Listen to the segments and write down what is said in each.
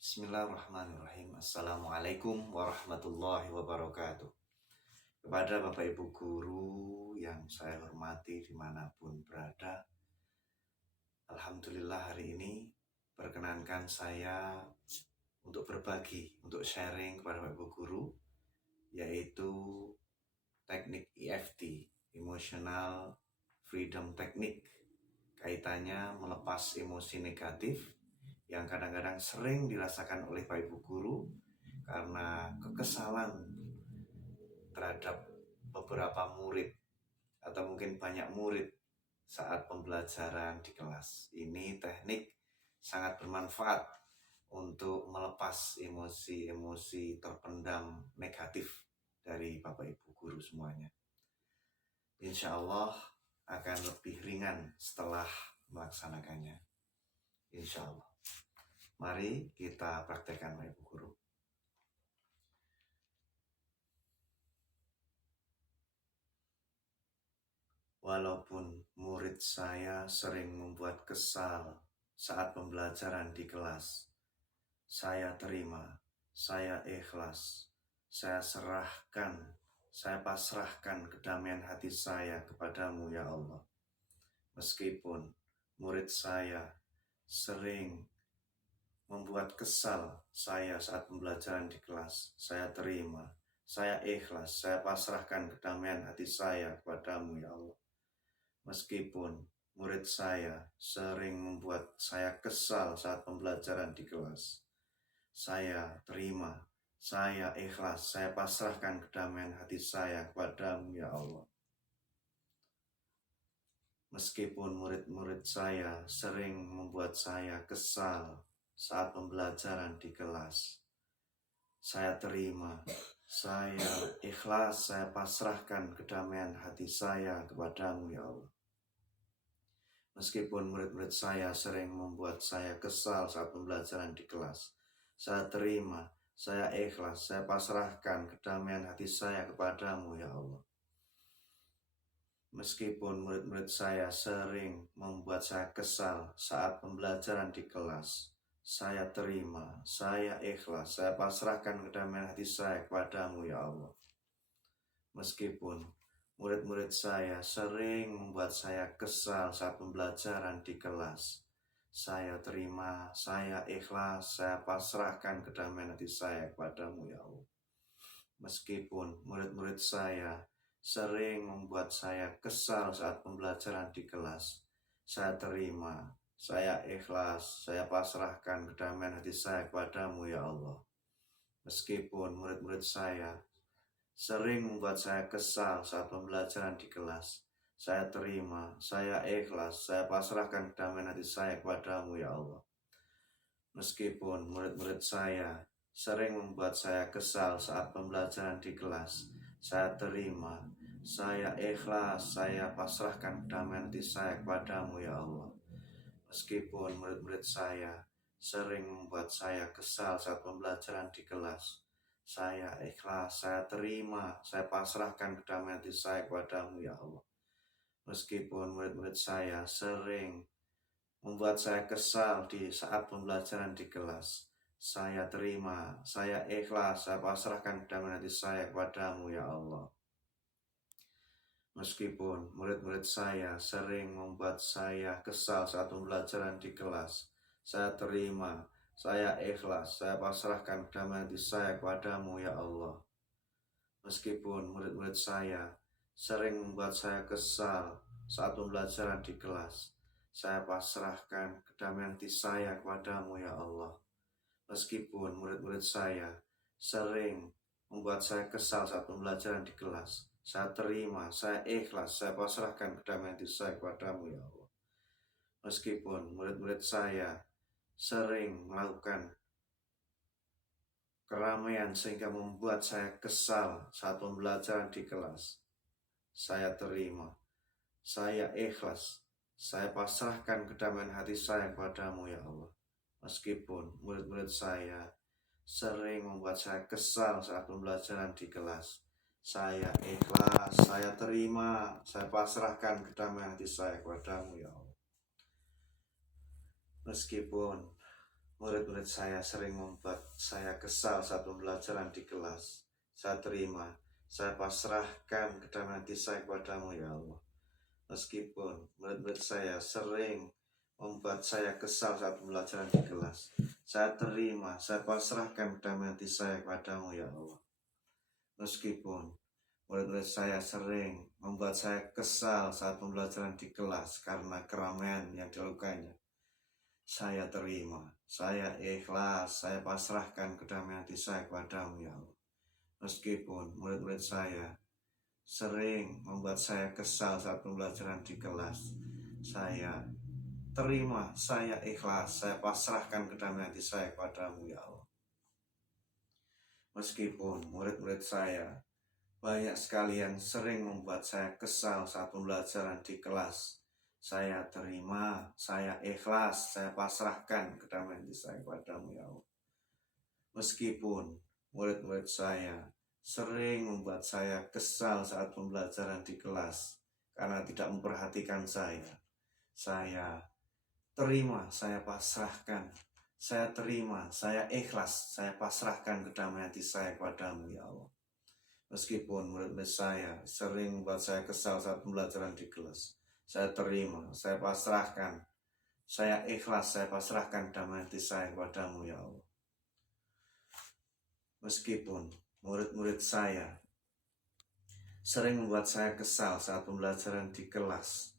Bismillahirrahmanirrahim. Assalamualaikum warahmatullahi wabarakatuh. Kepada Bapak Ibu Guru yang saya hormati dimanapun berada, Alhamdulillah hari ini perkenankan saya untuk berbagi, untuk sharing kepada Bapak Ibu Guru, yaitu teknik EFT, Emotional Freedom Technique, kaitannya melepas emosi negatif yang kadang-kadang sering dirasakan oleh Bapak Ibu Guru karena kekesalan terhadap beberapa murid atau mungkin banyak murid saat pembelajaran di kelas. Ini teknik sangat bermanfaat untuk melepas emosi-emosi terpendam negatif dari Bapak Ibu Guru semuanya. Insya Allah akan lebih ringan setelah melaksanakannya. Insya Allah. Mari kita praktekkan Bapak Ibu Guru. Walaupun murid saya sering membuat kesal saat pembelajaran di kelas, saya terima, saya ikhlas, saya serahkan, saya pasrahkan kedamaian hati saya kepadamu ya Allah. Meskipun murid saya sering membuat kesal saya saat pembelajaran di kelas, saya terima, saya ikhlas, saya pasrahkan kedamaian hati saya kepadamu ya Allah. Meskipun murid saya sering membuat saya kesal saat pembelajaran di kelas, saya terima, saya ikhlas, saya pasrahkan kedamaian hati saya kepadamu ya Allah. Meskipun murid-murid saya sering membuat saya kesal saat pembelajaran di kelas, saya terima, saya ikhlas, saya pasrahkan kedamaian hati saya kepadamu ya Allah. Meskipun murid-murid saya sering membuat saya kesal saat pembelajaran di kelas, saya terima, saya ikhlas, saya pasrahkan kedamaian hati saya kepadamu ya Allah. Meskipun murid-murid saya sering membuat saya kesal saat pembelajaran di kelas, saya terima, saya ikhlas, saya pasrahkan kedamaian hati saya kepadamu ya Allah. Meskipun murid-murid saya sering membuat saya kesal saat pembelajaran di kelas, saya terima, saya ikhlas, saya pasrahkan kedamaian hati saya kepadamu ya Allah. Meskipun murid-murid saya sering membuat saya kesal saat pembelajaran di kelas, saya terima, saya ikhlas, saya pasrahkan kedamaian hati saya kepadamu ya Allah. Meskipun murid-murid saya sering membuat saya kesal saat pembelajaran di kelas, saya terima, saya ikhlas, saya pasrahkan kedamaian hati saya kepadamu ya Allah. Meskipun murid-murid saya sering membuat saya kesal saat pembelajaran di kelas, saya terima, saya ikhlas, saya pasrahkan kedamaian hati saya kepadamu ya Allah. Meskipun murid-murid saya sering membuat saya kesal saat pembelajaran di kelas, saya ikhlas, saya terima, saya pasrahkan kedamaian hati saya kepadamu ya Allah. Meskipun murid-murid saya sering membuat saya kesal di saat pembelajaran di kelas, saya terima, saya ikhlas, saya pasrahkan kedamaian hati saya kepadamu ya Allah. Meskipun murid-murid saya sering membuat saya kesal saat pembelajaran di kelas, saya terima, saya ikhlas, saya pasrahkan kedamaian hati saya kepadamu ya Allah. Meskipun murid-murid saya sering membuat saya kesal saat pembelajaran di kelas, saya pasrahkan kedamaian hati saya kepadamu ya Allah. Meskipun murid-murid saya sering membuat saya kesal saat pembelajaran di kelas, saya terima, saya ikhlas, saya pasrahkan kedamaian hati saya kepadamu ya Allah. Meskipun murid-murid saya sering melakukan keramaian sehingga membuat saya kesal saat pembelajaran di kelas, saya terima, saya ikhlas, saya pasrahkan kedamaian hati saya kepadamu ya Allah. Meskipun murid-murid saya sering membuat saya kesal saat pembelajaran di kelas, saya ikhlas, saya terima, saya pasrahkan kedamaian hati saya kepadamu ya Allah. Meskipun Murid-murid saya sering membuat saya kesal saat pembelajaran di kelas. Saya terima, saya pasrahkan kedamaian hati saya kepadamu ya Allah. Meskipun murid-murid saya sering membuat saya kesal saat pembelajaran di kelas, saya terima, saya pasrahkan kedamaian hati saya kepadamu ya Allah. Meskipun murid-murid saya sering membuat saya kesal saat pembelajaran di kelas karena keramaian yang dilakukannya, saya terima, saya ikhlas, saya pasrahkan kedamaian hati saya kepadamu ya Allah. Meskipun murid-murid saya sering membuat saya kesal saat pembelajaran di kelas, saya terima, saya ikhlas, saya pasrahkan kedamaian hati saya kepadamu ya Allah. Meskipun murid-murid saya banyak sekali yang sering membuat saya kesal saat pembelajaran di kelas, saya terima, saya ikhlas, saya pasrahkan kedamaian hati saya kepadamu ya Allah. Meskipun murid-murid saya sering membuat saya kesal saat pembelajaran di kelas karena tidak memperhatikan saya terima, saya pasrahkan, saya terima, saya ikhlas, saya pasrahkan kedamaian hati saya kepadamu ya Allah. Meskipun murid-murid saya sering membuat saya kesal saat pembelajaran di kelas, saya terima, saya pasrahkan, saya ikhlas, saya pasrahkan kedamaian hati saya kepadamu ya Allah. Meskipun murid-murid saya sering membuat saya kesal saat pembelajaran di kelas,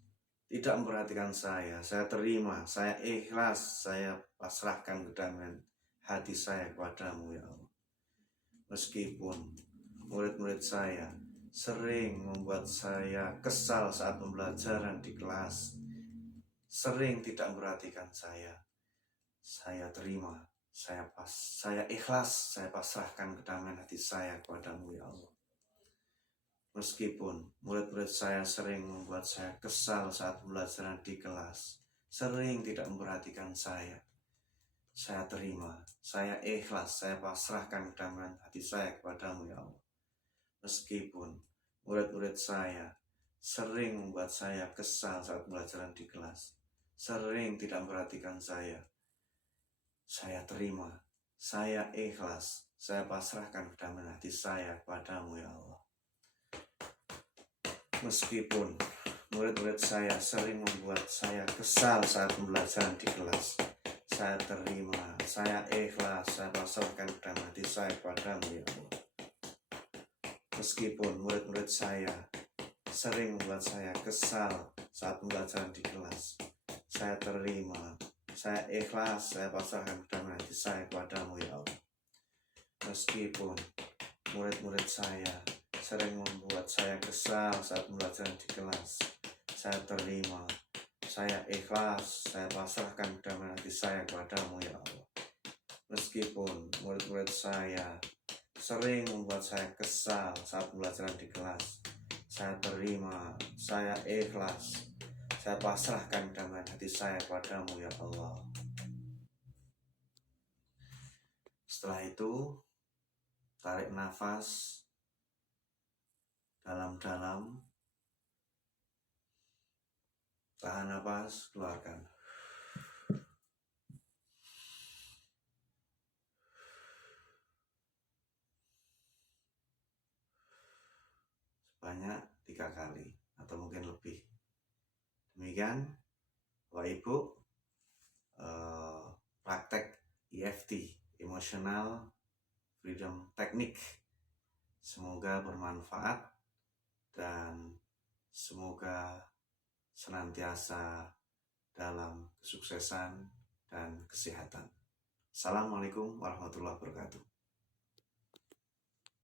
tidak memperhatikan saya terima, saya ikhlas, saya pasrahkan kedamaian hati saya kepadamu ya Allah. Meskipun murid-murid saya sering membuat saya kesal saat pembelajaran di kelas, sering tidak memperhatikan saya terima, saya ikhlas, saya pasrahkan kedamaian hati saya kepadamu ya Allah. Meskipun murid-murid saya sering membuat saya kesal saat pembelajaran di kelas, sering tidak memperhatikan saya terima, saya ikhlas, saya pasrahkan kedamaian hati saya kepadamu ya Allah. Meskipun murid-murid saya sering membuat saya kesal saat pembelajaran di kelas, sering tidak memperhatikan saya terima, saya ikhlas, saya pasrahkan kedamaian hati saya kepadamu ya Allah. Meskipun murid-murid saya sering membuat saya kesal saat pembelajaran di kelas, saya terima, saya ikhlas, saya pasrahkan kedamaian hati saya kepadamu ya Allah. Meskipun murid-murid saya sering membuat saya kesal saat pembelajaran di kelas, saya terima, saya ikhlas, saya pasrahkan kedamaian hati saya kepadamu ya Allah. Meskipun murid-murid saya sering membuat saya kesal saat pembelajaran di kelas, saya terima, saya ikhlas, saya pasrahkan kedamaian hati saya kepadamu ya Allah. Meskipun murid-murid saya sering membuat saya kesal saat pembelajaran di kelas, saya terima, saya ikhlas, saya pasrahkan kedamaian hati saya kepadamu ya Allah. Setelah itu, tarik nafas dalam-dalam, tahan nafas, keluarkan. Sebanyak 3 kali atau mungkin lebih. Demikian Bapak Ibu, praktek EFT, Emotional Freedom Technique. Semoga bermanfaat dan semoga senantiasa dalam kesuksesan dan kesehatan. Assalamualaikum warahmatullahi wabarakatuh.